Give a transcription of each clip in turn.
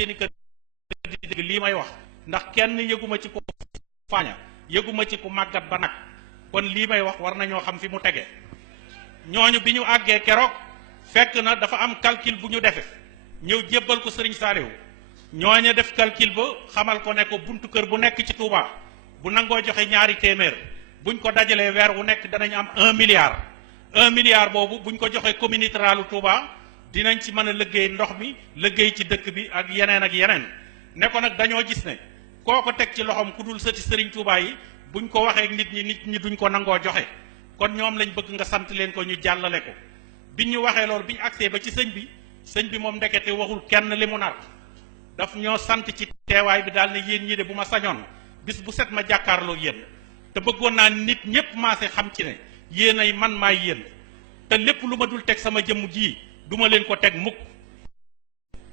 seeni kër di dégg lii may wax ndax kenn yëguma ci ko faaña yëguma ci ku màggat ba nag kon lii may wax war nañoo xam fi mu tege ñooñu bi ñu àggee keroog fekk na dafa am calcul bu ñu defe ñëw jébbal ko sëriñ Saaliw ñooña def calcul ba xamal ko ne ko buntu kër bu nekk ci Touba bu nangoo joxe ñaari téeméer buñ ko dajalee weer wu nekk danañ am 1 milliard boobu buñ ko joxee communauté rurale Touba dinañ ci mën a liggéey ndox mi liggéey ci dëkk bi ak yeneen ne ko nag dañoo gis ne koo ko teg ci loxoom ku dul sëti sëriñ Touba yi buñ ko waxee nit ñi duñ ko nangoo joxe kon ñoom lañ bëgg nga sant leen ko ñu jàllale ko biñ ñu waxee loolu biñ agsee ba ci sëñ bi moom ndekete waxul kenn li mu nar daf ñoo sant ci teewaay bi daal ne yéen ñii de bu ma sañoon bis bu set ma jàkkaarloo yéen te bëggoon naa nit ñëpp maase xam ci ne yéen ay man maay yéen te lépp lu ma dul teg sama jëmm ji duma leen ko teg mukk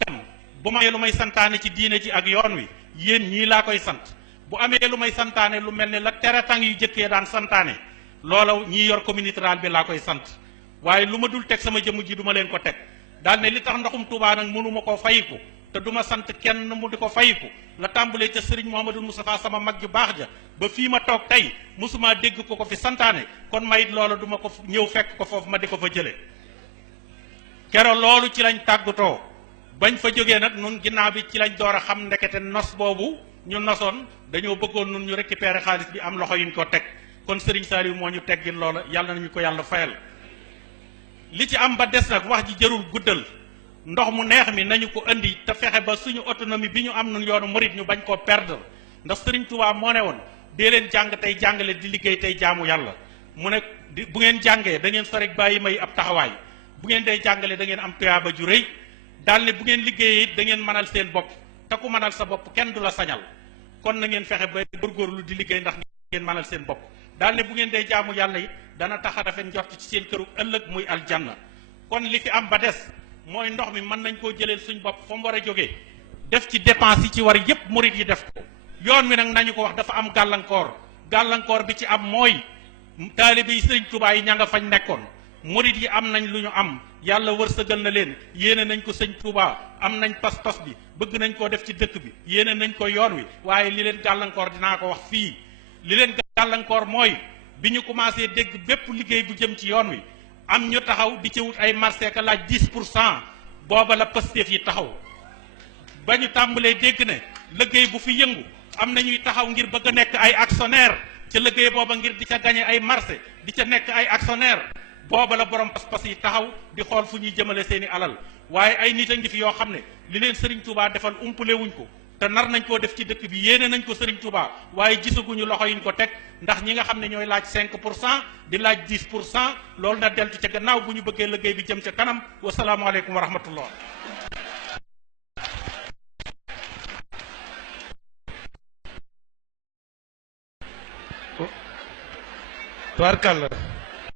tam bu ma amee lu may santaane ci diine ji ak yoon wi yéen ñii laa koy sant bu amee lu may santaane lu mel ne la teratang yu jëkkee daan santaane loola ñii yor communauté rurale bi laa koy sant waaye lu ma dul teg sama jëmm ji duma leen ko teg daal ne li tax ndoxum Touba nag mënuma koo fayiku te duma sant kenn mu di ko fayiku la tàmbalee ca Serigne Mouhamadou Moustapha sama mag ju baax ja ba fii ma toog tey mosuma dégg ko fi santaane kon mayit loola duma ko ñëw fekk ko foofu ma di ko fa jële kero loolu ci lañ tàggatoo bañ fa jógee nag nun ginnaaw bi ci lañ door a xam ndekete nos boobu ñu nosoon dañoo bëggoon nun ñu récupérer xaalis bi am loxo yuñ ko teg kon Serigne Saliou moo ñu teggin loola yàlla nañu ko yàlla fayal li ci am ba des nag wax ji jërul guddal ndox mu neex mi nañu ko indi te fexe ba suñu autonomie bi ñu am nun yoonu murit ñu bañ koo perdre ndax Serigne Touba moo ne woon dee leen jàng tey jàngale di liggéey tey jaamu yàlla mu ne bu ngeen jàngee da ngeen sorek bàyyi may ab taxawaay bu ngeen day jàngale da ngeen am tuyaaba ju rëy daal ne bu ngeen liggéeyee it da ngeen mënal seen bopp te ku mënal sa bopp kenn du la sañal kon na ngeen fexe ba góorgóorlu di liggéey ndax ngeen mënal seen bopp daal ne bu ngeen day jaamu yàlla it dana tax a rafet njort ci seen këru ëllëg muy aljanna kon li fi am ba des mooy ndox mi mën nañ koo jëleel suñ bopp fa mu war a jógee def ci dépense yi ci war yépp murit yi def ko yoon wi nag nañu ko wax dafa am gàllankoor bi ci am mooy taalibe yi Sëriñ Tuubaa yi ña nga fañ nekkoon murit yi am nañ lu ñu am yàlla wërsëgal na leen yéene nañ ko Sëñ Tuubaa am nañ pas-pas bi bëgg nañ koo def ci dëkk bi yéene nañ ko yoon wi waaye li leen gàllankoor dinaa ko wax fii li leen gàllankoor mooy bi ñu commencé dégg bépp liggéey bu jëm ci yoon wi am ñu taxaw di ci wut ay marché ka laaj 10% booba la Pastef yi taxaw ba ñu tàmbalee dégg ne liggéey bu fi yëngu am na ñuy taxaw ngir bëgg a nekk ay actionnaire ca liggéey booba ngir di ca gagné ay marché di ca nekk ay actionnaire booba la borom pas-pas yi taxaw di xool fu ñuy jëmale seeni alal waaye ay nit a ngi fi yoo xam ne li leen Serigne Touba defal umpale wuñ ko te nar nañ koo def ci dëkk bi yéene nañ ko Serigne Touba waaye gisaguñu loxo yuñ ko teg ndax ñi nga xam ne ñooy laaj 5% di laaj 10% loolu na deltu ca gannaaw bu ñu bëggee liggéey bi jëm ca kanam wasalaamualeykum wa rahmatullah. Tubaarkàlla